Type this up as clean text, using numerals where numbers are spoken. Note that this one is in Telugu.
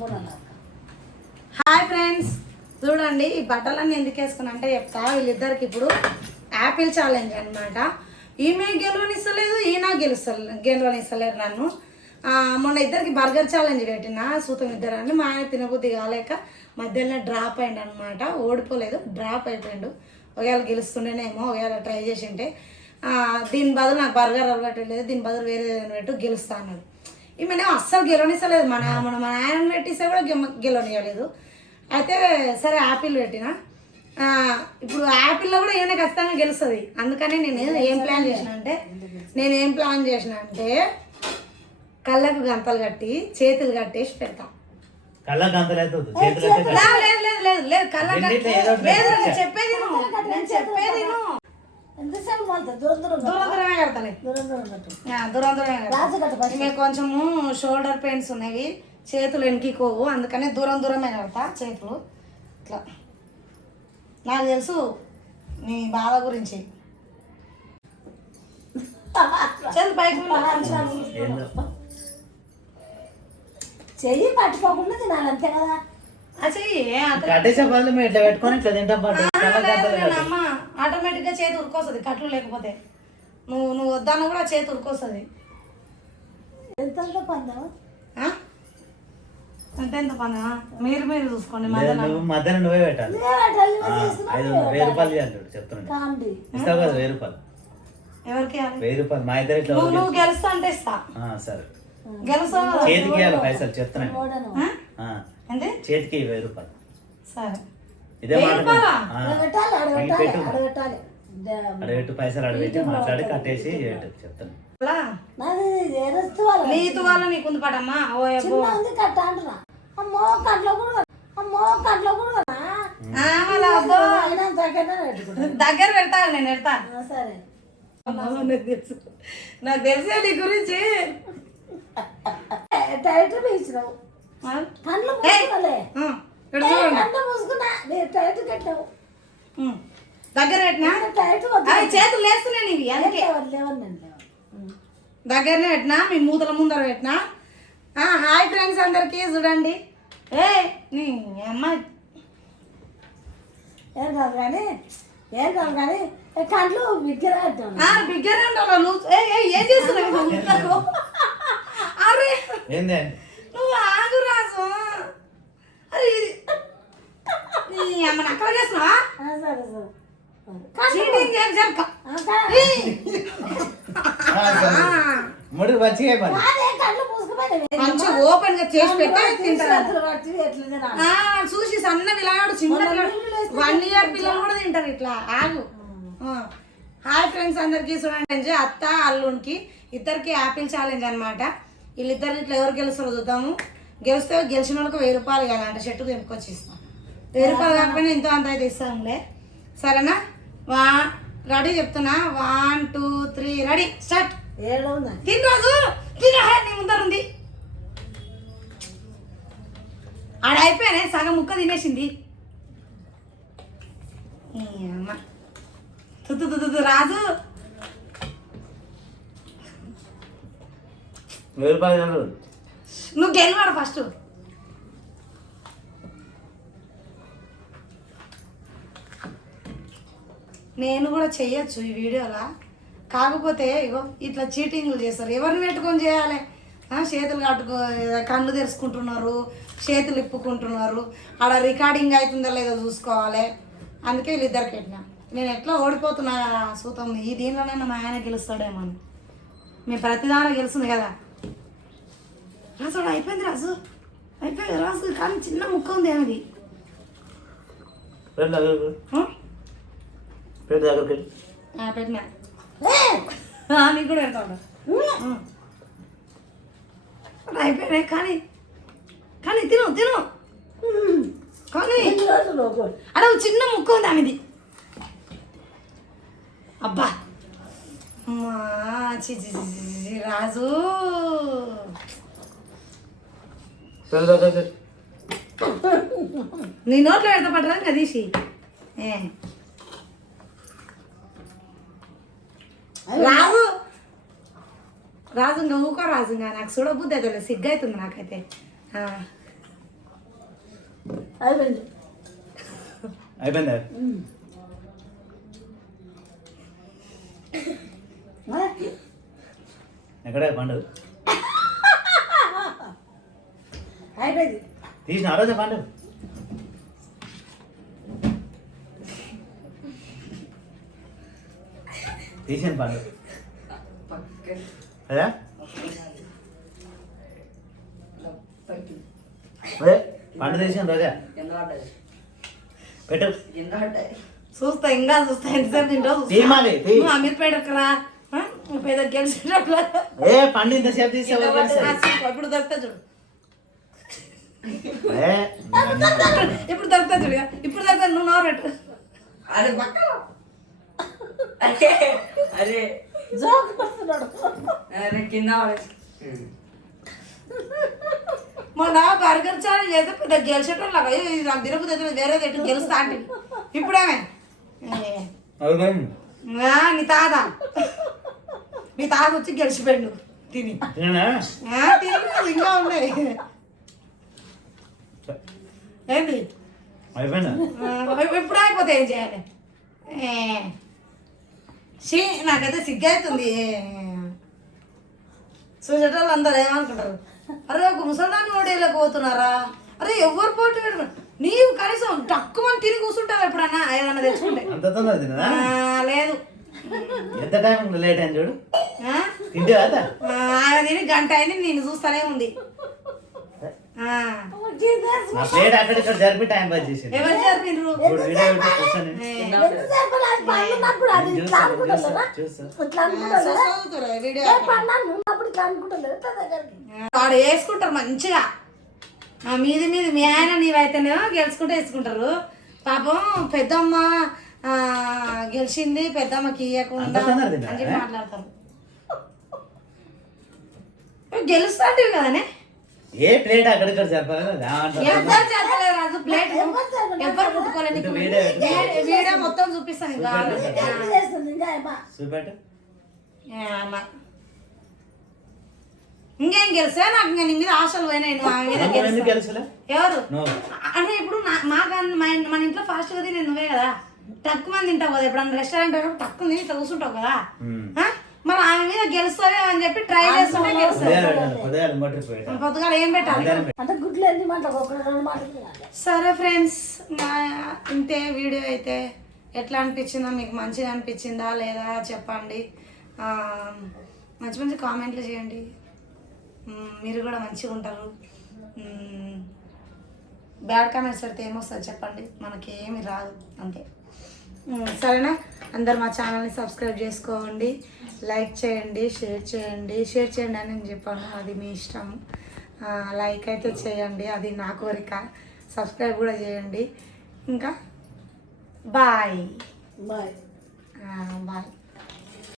హాయ్ ఫ్రెండ్స్, చూడండి ఈ బట్టలన్నీ ఎందుకు వేసుకున్నా అంటే చెప్తా. వీళ్ళిద్దరికి ఇప్పుడు యాపిల్ ఛాలెంజ్ అనమాట. ఈమె గెలవనిస్తలేదు, ఈయన గెలవనిస్తలేరు నన్ను. మొన్న ఇద్దరికి బర్గర్ ఛాలెంజ్ పెట్టిన సూతం ఇద్దరని. మా ఆయన తినబుద్ధి కాలేక మధ్యలో డ్రాప్ అయ్యిండు అనమాట. ఓడిపోలేదు, డ్రాప్ అయిపోయిండు. ఒకవేళ గెలుస్తుండేనేమో, ఒకవేళ ట్రై చేసి ఉంటే. దీని బదులు నాకు బర్గర్ అలవాటు, దీని బదులు వేరే ఏదైనా పెట్టు గెలుస్తా అన్నాడు. ఈమెనే అస్సలు గెలవనిస్తలేదు. మన ఆయన పెట్టిస్తే కూడా గెలవనియలేదు. అయితే సరే యాపిల్ పెట్టిన. ఇప్పుడు యాపిల్లో కూడా ఏమైనా ఖచ్చితంగా గెలుస్తుంది. అందుకని నేను ఏం ప్లాన్ చేసిన అంటే కళ్ళకు గంతలు కట్టి చేతులు కట్టేసి పెడతా. చెప్పేది కొంచెము షోల్డర్ పెయిన్స్ ఉన్నాయి, చేతులు వెనక్కికోవు, అందుకని దూరమే కడతా చేతులు. ఇట్లా నాకు తెలుసు నీ బాధ గురించి. చేతులు పైకి చెయ్యి పట్టుకోకుండా తినాలి, అంతే కదా. ఆటోమేటిక్ గా చేతి ఉరుకొస్తుంది కట్లు లేకపోతే. నువ్వు వద్దన్న కూడా చేతి ఉరుకొస్తుంది. ఎంత పందం ఎంత పందా మీరు చూసుకోండి. మధ్యాహ్నం నువ్వే పెట్టాలి. 1000 రూపాయలు చెప్తున్నాను. ఇస్తావు కదా 1000 రూపాయలు. ఎవరికి 1000 రూపాయలు మా ఇద్దరు ఇట్లా. నువ్వు గెలుస్తా అంటే ఇస్తా. సరే గెలుస్తా. చేతికి ఇవ్వాలి పైసలు చెప్తున్నాను. చేతికి 1000 రూపాయలు. సరే ఇదే మాట అడగట్టాలి. అడగట్టు పైసలు అడగట్టి మాట్లాడి కట్టేసి చెప్తాను. నీతు వాళ్ళ నీకుంది పడమ్మా. కట్ట అంటున్నా. అమ్మో కట్లో కూడా దగ్గర పెడతాను, నేను పెడతా. సరే నాకు తెలిసే నీ గురించి. టైట్ ఇచ్చినావు, కళ్ళు మూసుకున్నా, టైట్ కట్టావు. దగ్గర పెట్టినా చేతులు లేస్తున్నాయి ఇవి, అందుకే దగ్గరనే పెట్టినా. మీ మూతల ముందర పెట్టినా. హాయ్ ఫ్రెండ్స్ అందరికి, చూడండి. నీ అమ్మాయి ఏం కాదు కానీ కళ్ళు బిగ్గర బిగ్గరే ఉండాలి. ఏం చేస్తున్నావు? అరే నువ్వు ఆగు రాజు. అరే అమ్మ అక్కడ చేస్తున్నావా? మంచి ఓపెన్ గా చేసి పెట్టి చూసి సన్న పిల్లగాడు, చిన్న 1 year పిల్లలు కూడా తింటారు ఇట్లా. ఆగు. హాయ్ ఫ్రెండ్స్ అందరికి, చూడండి. అత్త అల్లునికి ఇద్దరికి యాపిల్ ఛాలెంజ్ అనమాట. వీళ్ళిద్దరు ఇట్లా ఎవరు గెలుస్తారో చూద్దాము. గెలిచిన వాళ్ళకి 1000 రూపాయలు కావాలంటే చెట్టుకు తెంపుకొచ్చి ఇస్తాం. 1000 రూపాయలు కాకపోయినా ఎంతో అంత అయితే ఇస్తాంలే. సరేనా? రెడీ చెప్తున్నా. 1 2 3 రెడీ స్టార్ట్. తిని రోజు నీ ముందర ఉంది. ఆడ అయిపోయానే, సగం ముక్క తినేసింది. అమ్మ తుద్దు రాజు. 1000 రూపాయలు నువ్వు గెలవాడు ఫస్ట్. నేను కూడా చెయ్యొచ్చు ఈ వీడియోలో, కాకపోతే ఇగో ఇట్లా చీటింగ్లు చేస్తారు. ఎవరిని పెట్టుకొని చేయాలి? చేతులు కళ్ళు తెరుచుకుంటున్నారు, చేతులు ఇప్పుకుంటున్నారు. ఆడ రికార్డింగ్ అవుతుందో లేదో చూసుకోవాలి. అందుకే వీళ్ళిద్దరికి పెట్టినా. నేను ఎట్లా ఓడిపోతున్నా సూతం. ఈ దీనిలోనైనా మా ఆయన గెలుస్తాడేమో అని. మీ ప్రతిదానం గెలుస్తుంది కదా. రాజు అయిపోయింది, రాజు అయిపోయింది రాజు. కానీ చిన్న ముక్క ఉంది ఏమిది. పెట్టినా నీకు కూడా పెడతాడు. అయిపోయినాయి కానీ తిను కానీ అక్కడ చిన్న ముక్క ఉంది ఆమెది. అబ్బా రాజు నీ నోట్లో పెడతా పట్టరా ఇంకా తీసి. రాజు రాజు ఇంకా ఊకో రాజు. ఇంకా నాకు చూడబుద్ధి అయితే సిగ్గు అవుతుంది నాకైతే. అయిపోయింది. అయిపోయిందా? ఎక్కడ పండు అయిపోయింది. తీసిన ఆ రోజే పండు తీసాను పండు అదే పండు తీసాను రోజా పెట్టు చూస్తా ఇంకా చూస్తా ఎంతసేపు తింటో తీమాలి అమీర్ పేడకరా పేద గెలిచేటప్పుడు ఏ పండు ఇంతసేపు తీసావు ఇప్పుడు దొరుకుతా చూడు ఏ ఇప్పుడు దొరుకుతా చూడు ఇప్పుడు దొరుకుతా నువ్వు నోరు పెట్టు అరే పక్కన అరే అరే జోక్ వస్తున్నాడు. అరే కింద మొన్న బర్గర్ చాలు చేస్తే పెద్ద గెలిచేటోళ్ళు లాగా ఇది నాకు తిరుపతి వేరేది ఎటు గెలుస్తా అంటే ఇప్పుడేమే నీ తాత వచ్చి గెలిచిపోయిండు తిని తిని ఇంకా ఉన్నాయి ఏంటి అయిపోయిందా? ఎప్పుడు అయిపోతే ఏం చేయాలి నాకైతే సిగ్గవుతుంది చూసేటోళ్ళు అందరు ఏమనుకుంటారు అరే ఒక ముసల్దాన్ని ఓడేళ్ళకి పోతున్నారా అరే ఎవరు పోటీ నీవు కనీసం తక్కువని తిరిగి కూర్చుంటావు ఎప్పుడన్నా ఏదన్నా తెచ్చుకుంటే అంత తొందర తినదా? లేదు ఎంత టైం లేట్ అయింది చూడు ఆ? తింటే కదా ఆయన తిని గంట అయింది నేను చూస్తానే ఉంది ఆ. నా ప్లేట్ అక్కడిక్కడ జరిపి టైం పాస్ చేసింది ఎవరు జరిపిండ్రు ఇప్పుడు వీడియో పెట్టి కూర్చొని ఎందుకు సరిపోలే? అది పండు ఉన్నప్పుడు అది ఇట్లా అనుకుంటలేదా? చూస్తా ఇట్లా అనుకుంటలేదా? చదువుతురా వీడియో ఏ పండు అని ఉన్నప్పుడు ఇట్లా అనుకుంటలేదా? ఇట్లా దగ్గరికి. వాడు వేసుకుంటారు మంచిగా మీది మీ ఆయన నీవైతేనేమో గెలుచుకుంటే వేసుకుంటారు పాపం పెద్దమ్మ గెలిచింది పెద్దమ్మకి ఇవ్వకుండా అంత తొందర తిన్నారా? అని చెప్పి మాట్లాడతారు గెలుస్తాంటివి కదనే ఏ ప్లేట్ అక్కడిక్కడ చెప్పలేదు ఎవరు చేస్తలేరు రాజు ప్లేట్ ఎవరు ముట్టుకోలేదు నీకు వీడియో మొత్తం చూపిస్తాను ఇంకా ఏం చేస్తుంది ఇంకా ఏమా? చూపెట్టు ఇంకేం గెలిసా నాకు ఇంకా నీ మీద ఆశలు పోయినాయి నువ్వు ఆమె మీద ఎందుకు గెలుస్తా. తెలుసులే ఎవరు నువ్వు అంటే ఇప్పుడు మన ఇంట్లో ఫాస్ట్ గా తినే నువ్వే కదా తక్కువ మంది తింటావు కదా ఇప్పుడు రెస్టారెంట్ తక్కువ తిని ఇట్లా కూర్చుంటావు కదా ఆ? మరి ఆమె మీద గెలుస్తావే అని చెప్పి ట్రై చేస్తుంటే గెలుస్తావు ఉదయం ఇంకోటి పోయాడు పొద్దుగాల ఏం పెట్టాలి అంటే గుడ్లు ఎన్ని మాటలు ఒకటి రెండు మాటలు తినాలి. సరే ఫ్రెండ్స్ మా ఇంతే వీడియో అయితే ఎట్లా అనిపించిందో మీకు మంచిగా అనిపించిందా లేదా చెప్పండి మంచి మంచి కామెంట్లు చేయండి మీరు కూడా మంచిగా ఉంటారు బ్యాడ్ కామెంట్స్ పెడితే ఏమొస్తుంది చెప్పండి మనకి ఏమి రాదు అంతే సరేనా అందరు మా ఛానల్ని సబ్స్క్రైబ్ చేసుకోండి లైక్ చేయండి షేర్ చేయండి అని నేను చెప్పాను అది మీ ఇష్టం లైక్ అయితే చేయండి అది నా కోరిక సబ్స్క్రైబ్ కూడా చేయండి ఇంకా బాయ్ బాయ్. బాయ్